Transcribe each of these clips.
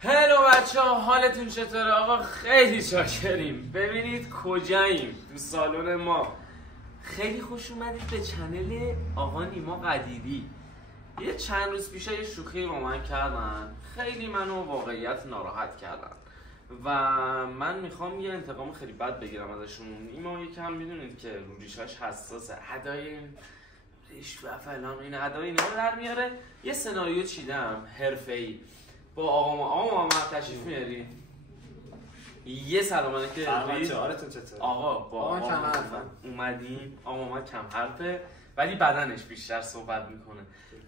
هلو بچه ها، حالتون چطوره؟ آقا خیلی شاکریم. ببینید کجاییم، تو سالن ما. خیلی خوش اومدید به چنل آقا نیما قدیری. یه چند روز پیش یه شوخی با من کردن، خیلی منو واقعیت ناراحت کردن و من میخوام یه انتقام خیلی بد بگیرم ازشون. اینا یکم میدونید که رو ریشاش حساسه، ادای ریش و فلان این ادای اینا در میاره. یه سناریو چیدم حرفه‌ای با آقا محمد تشریف میاری؟ یه سلامانه که حالتون چطور؟ آقا با آقا کم حرفه اومدیم. آقا محمد کم حرفه ولی بدنش بیشتر صحبت میکنه.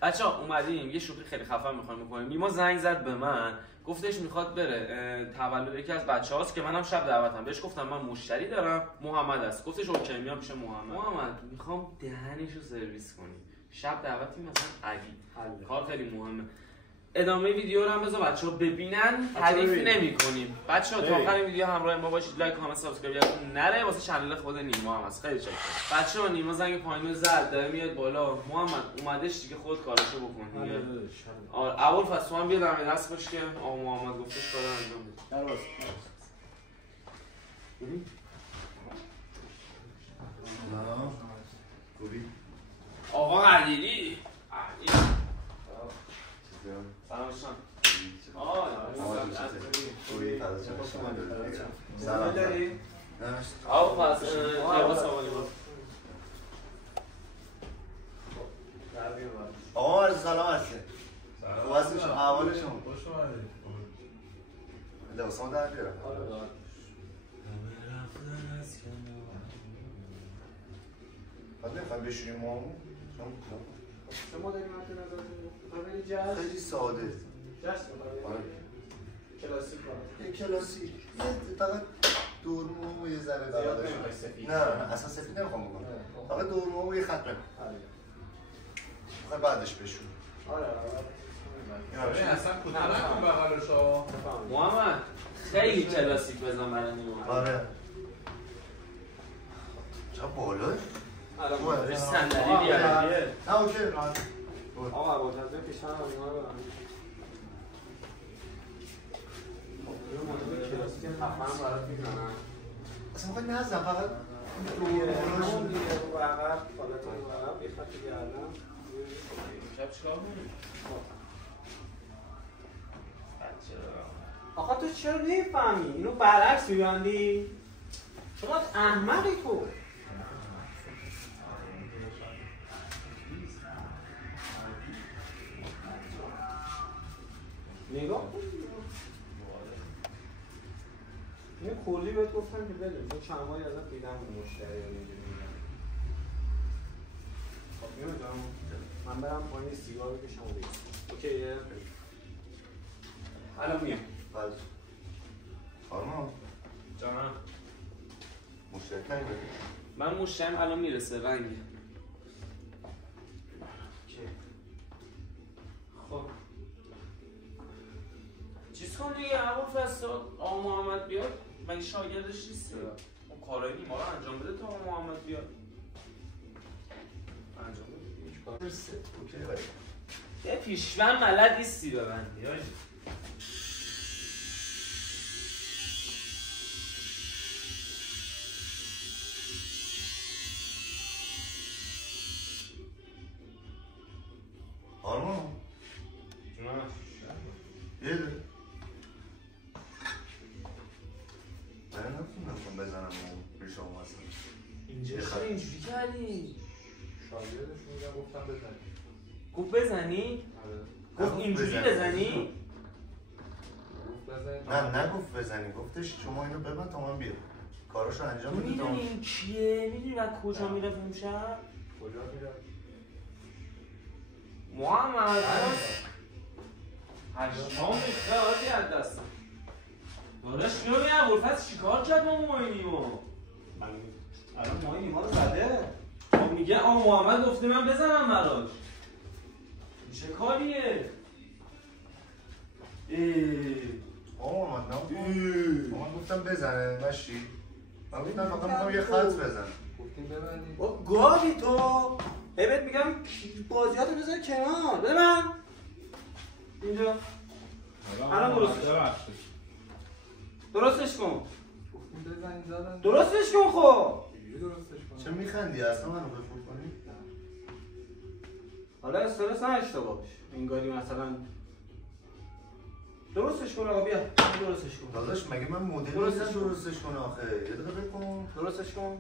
بچه‌ها اومدیم یه شوخی خیلی خفن میخوایم بکنیم. نیما زنگ زد به من، گفتش میخواد بره تولد یکی از بچه‌هاست که منم شب دعوتم. بهش گفتم من مشتری دارم، محمد است. گفتش اوکی میام پیش محمد میخوام دهنشو سرویس کنی. شب دعوتی مثلا علی. کار خیلی مهمه. ادامه ویدیو رو هم بذار بچه‌ها ببینن. تعریف نمی‌کنیم. بچه‌ها تا آخر ویدیو همراه ما باشید. لایک، کامنت، سابسکرایب یادتون نره. واسه چنل خود نیما هم هست. خیلی چاکرم. بچه‌ها نیما زنگ پایینو زد، داره میاد بالا. محمد اومدش دیگه، خود کاراشو بکن دیگه. آره اول فصل هم بیا دم دست باش که آقا محمد گفتش کارو انجام بده. درواز. آقا قدیری. سلامشان. سلام داری؟ آقا پس لباس آقا لباس. آقا عرض سلام هستی. خوب هستی شما؟ احوال شما؟ خوش اومدید. لباسامو در بیارم. بعد نمیخوایم بشوریم ما همون؟ شما داریم مد نظرتون؟ خیلی ساده. جشن آره. کلاسیک یه کلاسیک. فقط دورمو و یه ذره برداشت. نه اصلا سفید نمیخوام بکنم. فقط دورمو و یه خط بکنم. میخوای بعدش بشور. آره. ببین اصلا کوتاه نکن بغلشو. محمد خیلی کلاسیک بزن برای نیما. آره. چرا بالاه؟ بهش صندلی بیاره. نه اوکی. آقا منتظر پیشم اینا رو برام. کلاسیک حتما برات می‌زنم. اصلا میخوای نزدم فقط دورمون دیگه رو عقب حالت رو عقب یه خط گردم. شب چیکار کنیم؟ آقا تو چرا نمی‌فهمی؟ اینو برعکس می‌بندی؟ چقدر احمقی تو. نگاه کن. یه کلی بهت گفتم که بده. چون چند ماهی ازت دیدم مشتری رو اینجوری میگن. خب میام من برم پایین سیگار بکشم و بگم. اوکیه؟ الان میام. باز. آرمان. جانم. مشتری نمی‌بری؟ من مشتریم الان میرسه رنگ. خب چیز کن دیگه اول فصل آقا محمد بیاد. مگه شاگردش نیستی؟ اون کارهای نیما رو انجام بده تا آقا محمد بیاد. انجام بده هیچ کار. اوکی باید. یه پیشون بلد نیستی ببندی. آرمان. یه ده. من نمی‌تونم بزنم و ریشم واسه. اینجا چرا اینجوری کردی؟ شاگردش میگم گفتم بزنی. گفت بزنی؟ گفت اینجوری بزنی؟ گفت بزنی. نه نگفت بزنی، گفتش شما اینو ببند تا من بیام. کاراشو انجام بده تا من. میدونی این کیه؟ میدونی از کجا میره اون شب؟ کجا میره؟ محمد هشتام ریخته آزی از دستم. داداش می‌بینی ابوالفضل چیکار کرد با ماهی نیما؟ الان ماهی نیما رو زده. خب میگه آقا محمد گفته من بزنم براش. چه کاریه؟ آقا من گفتم بزنه نشی. من گفتم فقط میخوام یه خط بزن. گفتیم ببندی. با گاوی تو. بهت میگم بازیاتو بذار کنار. بده من. اینجا. الان درستش کن. گفتیم بزنید زدن. درستش کن خب. درستش کن. چه میخندی اصلا منو بفروت کنی؟ حالا استرس نداشته باش. انگاری مثلا درستش کن آقا بیا. درستش کن. داداش مگه من مدل درستش کن آخه. یه دقیقه بکن. درستش کن.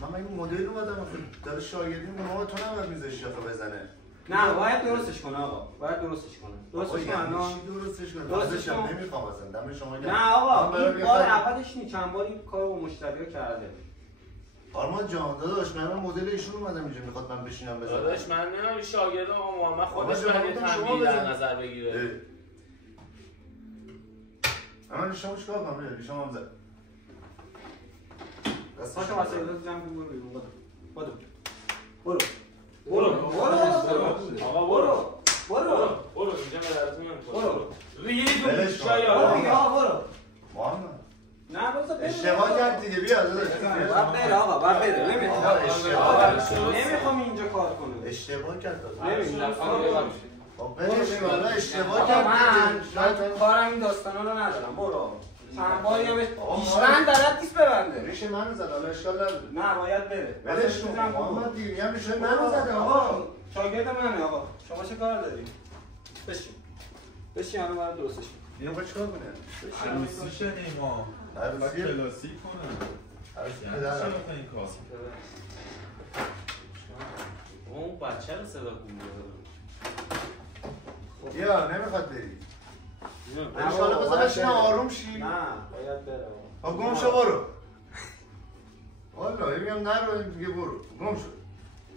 من مگه مدل اومدم آخه. داره شاگردی میکنه آقا تو نباید میذاشی آخه بزنه. نه باید درستش کنه آقا. باید درستش کنه. درستش کن الان. درستش کن. درستش کن. نمیخوام اصلا. دم شما گرم. نه آقا این بار اولش نی چند باری کارو با مشتری‌ها کرده. آرمان جان داداش من مدل ایشون اومدم اینجا میخواد من بشینم بزنم. داداش من نمیدونم شاگرد آقا محمد خودش آقا باید جان، شما تنبیه در بزن. نظر بگیره. من شما چیکار کنم؟ شما هم زد. پاشو واسه جمع کن برو بیرون برو. برو. آقا برو اینجا قدرتون نمیخواد. برو یه دو شای برو. محمد نه بذار بره. اشتباه کرد دیگه بیا داداش. باید بره آقا باید بره. نمیخوام اینجا کار کنه. اشتباه کرد داداش. نمیدونم. خب برش والا اشتباه کرد. من کارم این داستانا رو ندارم. برو. چند باری هم پیشمن دارد نیست ببنده. ریش منو زد حالا اشکال نداره. نه باید بره. ولش کن. محمد دیگه میگم ریش منو زد آقا. شاگرد منه آقا. شما چه کار داری؟ بشین الان برات درستش کن. اینو باید چیکار کنه؟ عروسی شدیم ما عروسی کلاسیک کنم یعنی چرا این کار اون بچه رو صدا کن بیا نمیخواد بری نه انشالله بذار بشین آروم شی نه باید بره آقا گم شو برو والا میگم نرو دیگه برو گم شو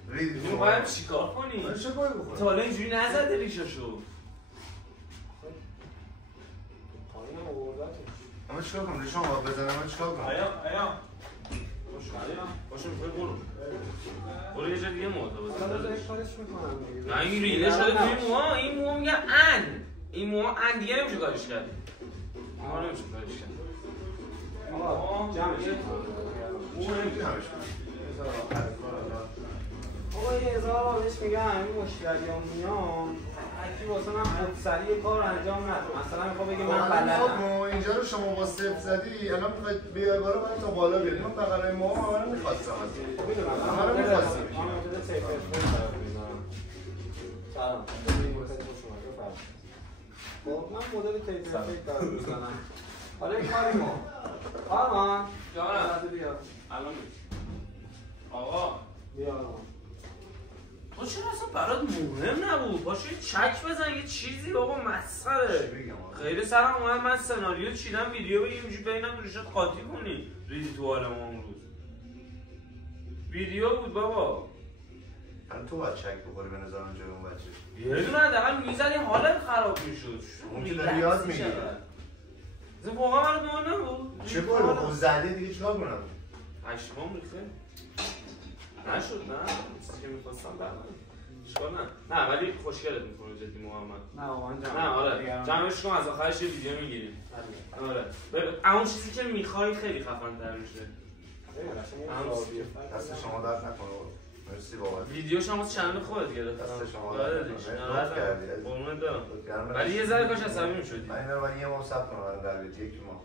ریدی تو باید چیکار کنی؟ من چه باید بخورم؟ تا حالا اینجوری نزده ریشاشو اما چیکار کنم؟ ریشم باید بزنم من چیکار کنم؟ آیا باشو میخوای برو یه جا دیگه موتا بزن نه این ریده شده توی موها این موها میگه این موها دیگه نمیشه کارش کرد این موها نمیشه کارش کرد آقا جمعش اون نمیتونمش کنم آقا یه هزار بهش میگم این مشتری ها میان اکی واسه من خودسری کار انجام نده مثلا میخوام بگه من بلدم اینجا رو شما با صفر زدی الان میخواید بیای بالا من تا بالا بیاری من بقیه موها همه رو میخواستم همه رو میخواستم خب من مدل تیپ دارم میزنم حالا این کاری ما آرمان جانم بیا الان آقا بیا تو چرا اصلا برات مهم نبود؟ پاشو یه چک بزن یه چیزی بابا مسخره خیلی سرم اومد من سناریو چیدم ویدیو بگیم اینجوری بینم روشت قاطی کنی ریدی تو حال ما اون روز ویدیو بود بابا الان تو باید چک بخوری به نظرم جای اون بچه یه دونه حداقل میزدی حالت خراب میشد اون که داری یاد میگیری اصلا واقعا برات مهم نبود چه کاری بخور زده دیگه چیکار کنم پشمام ریخته نشد نه چیزی که می‌خواستم برام اشکال نه ولی خوشگلت می‌کنه جدی محمد نه واقعا نه آره جمعش کن از آخرش یه ویدیو میگیریم آره اون چیزی که می‌خوای خیلی خفن‌تر میشه دست شما درد نکنه مرسی بابت ویدیوش هم واسه چنل خودت گرفتم دست شما درد کردی قربونت برم ولی یه ذره کاش عصبی می‌شدی من اینا ولی یه ماه صبر کنم در بیاد یک ماه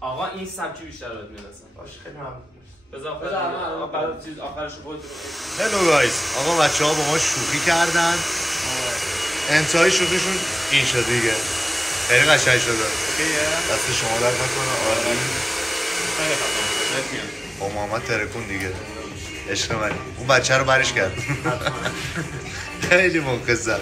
آقا این سبکی بیشتر بهت میرسن باشه خیلی ممنون بذار آخر چیز آخرش خودت هلو گایز آقا بچه‌ها با ما شوخی کردن انتهای شوخیشون این شد دیگه خیلی قشنگ شده دست شما درد نکنه عالی با محمد ترکون دیگه عشق منی اون بچه رو برش کرد خیلی موقع زد